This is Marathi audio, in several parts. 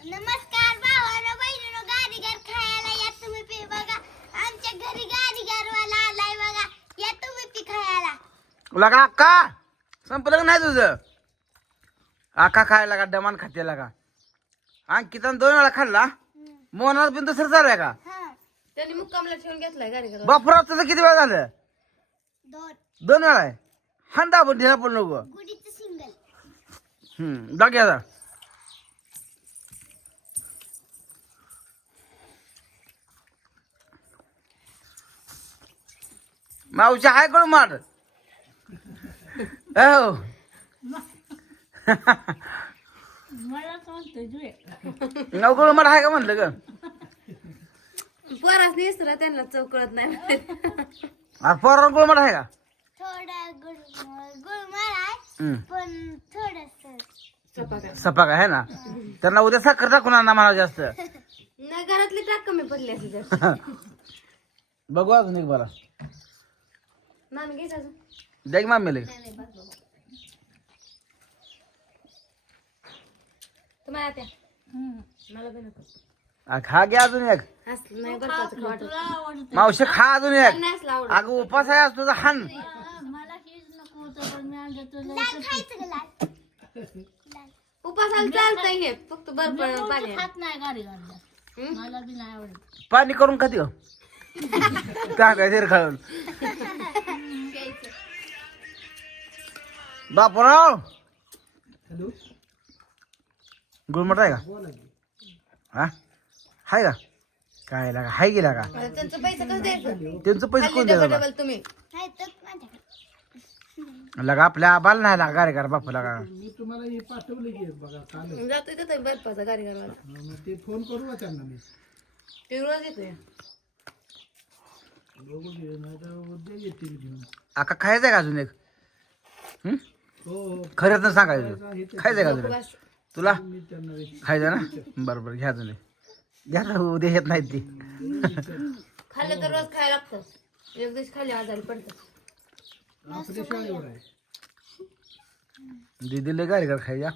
नमस्कार भावानो बहिणीनो गाडीगार खायला या तुम्ही पी बघा. आमच्या घरी गाडीगारवाला आलाय बघा. या तुम्ही पी खायला. लगा अक्का? संपलं का नाही तुझं? अक्का खायला का डमान खाते का? अंकितानं दोन वेळा खाल्ला. मोहनात पण दुसरं चालू आहे का? हा. त्यांनी मुक्कामला ठेवून घेतलाय गाडी बापराव तुझं किती वेळ झालं? दोन. दोन वेळा आहे? हांडा पण ढिला पण नको. गुडीचं सिंगल. हम्म दाग्याचा मावशी हाय कळू मार. हो. नऊ कळू मार हाय का म्हणलं ग? पोरास निसरा त्यांना चौकळत नाही कळू मार आहे का? थोडा गुळ गुळमळ आहे हम्म. पण थोडस. सपाक आहे ना? त्यांना उद्या साखर टाकून आणा म्हणा जास्त. घरातली टाक कमी पडली जर बघू अजून एक बरा नान घ्यायचं अजून द्या की मामेले तुम्हाला त्या मला बी नको. आ, खा घ्या अजून एक. असलं नाही बर्फाचं खाऊ वाटत मावशी खा अजून एक. नाही असलं आवडत. अगं उपास आहे आज तुझा हान. लाल खायचं का लाल? लाल उपासाला चालतंय हे फक्त बर्फ पाणी पाणी करून खाते टाकायचं खाऊन. बापराव. गुळमट आहे का? हा? हाय का? काय लागा? हाय गेला का त्यांचं पैसे कसं द्यायचं? त्यांचं पैसे कोण डबल तुम्ही. लगा आपल्या आबाला नाही लागा गाडी कर बापू लागा. मी तुम्हाला हे पाठवले की बघा काल जातोय बर्फाचा गाडी घालवायला मग ते फोन करू का त्यांना मी? ते रोज येतोय बघू घे नाही तर उद्या येतील घेऊन. आका खायचं आहे का अजून एक? हं? हो खरंच सांगायचं. खायचं का? तुला? मी त्यांना विचार- खायचं ना? बरं बरं घ्या एक. घ्या ना उद्या येत नाहीत ती. खाल्लं तर रोज खायला लागतं. एक दिवस खाली आजारी पडतं. दीदीला गाडी कर खायच्या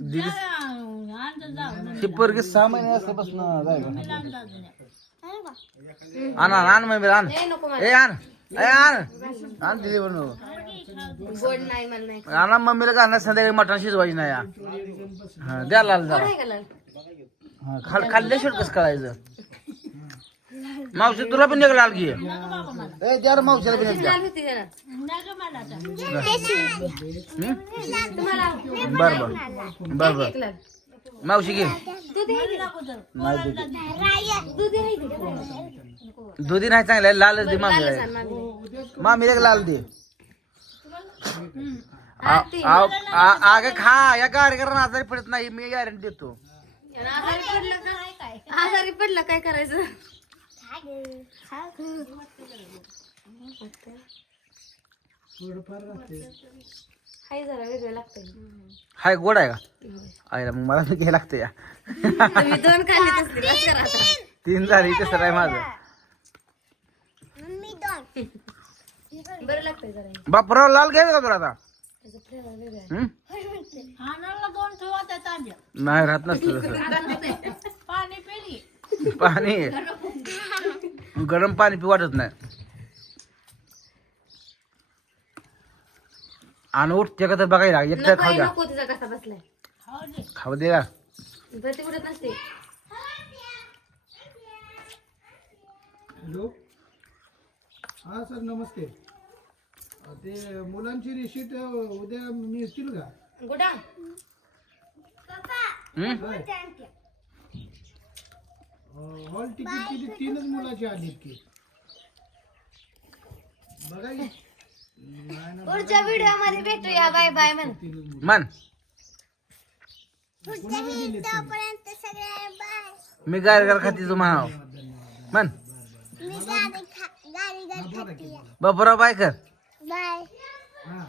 दीदी पोरगी सहा महिने असते बस अरे वा आण आण आण मग आण. ए आण. ए आण. आण दिली बनव. गोड नाही मला नाही मम्मीला घालणार संध्याकाळी मटण शिजवायची नाही. हा द्या लाल गोड जरा आहे का लाल हा, खाल खाल्ल्याशिवाय कसं करायचं मावशी तुला पण एक लाल घे ए द्या रे मावशीला पण एक द्या लाल होती जरा हं? तुम्हाला बर बर बर बर लाल मावशी घे दूध आहे का? नाही. दूध आहे का? दुधी नाही चांगलं आहे, लालच दे लालच मामी आण मामी. मामी एक लाल दे. अगं खा या गाडी करा आजारी पडत नाही मी गॅरंटी देतो. आजारी पडलं का? आजारी पडलं काय करायचं? हाय जरा वेगळं लागतंय. हाय गोड आहे का? आईला मग मला घ्यायला लागतं या. दोन खाल्ली तीन झाली कसं आहे माझं मी दोन बरं लागतंय जरा. हे. बापराव लाल घ्यायला का तुला आता? त्याचं फ्लेवर वेगळं आहे. हं? नाही राहत नसतं तसं. पाणी गरम पाणी पी वाटत नाही. आणि उठते का तर बघायला एकटा नको खाऊ आहे, द्या. नको तिचा कसा बसलाय. खाऊ दे का? बरं ती उडत नसते. हॅलो. हा सर नमस्ते. ते मुलांची रिशीट उद्या मिळतील का? गुडा. हं? हॉल तिकीट किती तीनच मुलाची आलीत की. बघा की. नाही ना पुढच्या व्हिडिओमध्ये भेटूया. बाय बाय म्हण. तीनच मुलं मन पुढच्या व्हिडिओपर्यंत सगळे बाय. मी गार गार खाती तू म्हणाव. मन मी गाडी खा गाडी गाडी खाते बापराव बाय कर. बाय हा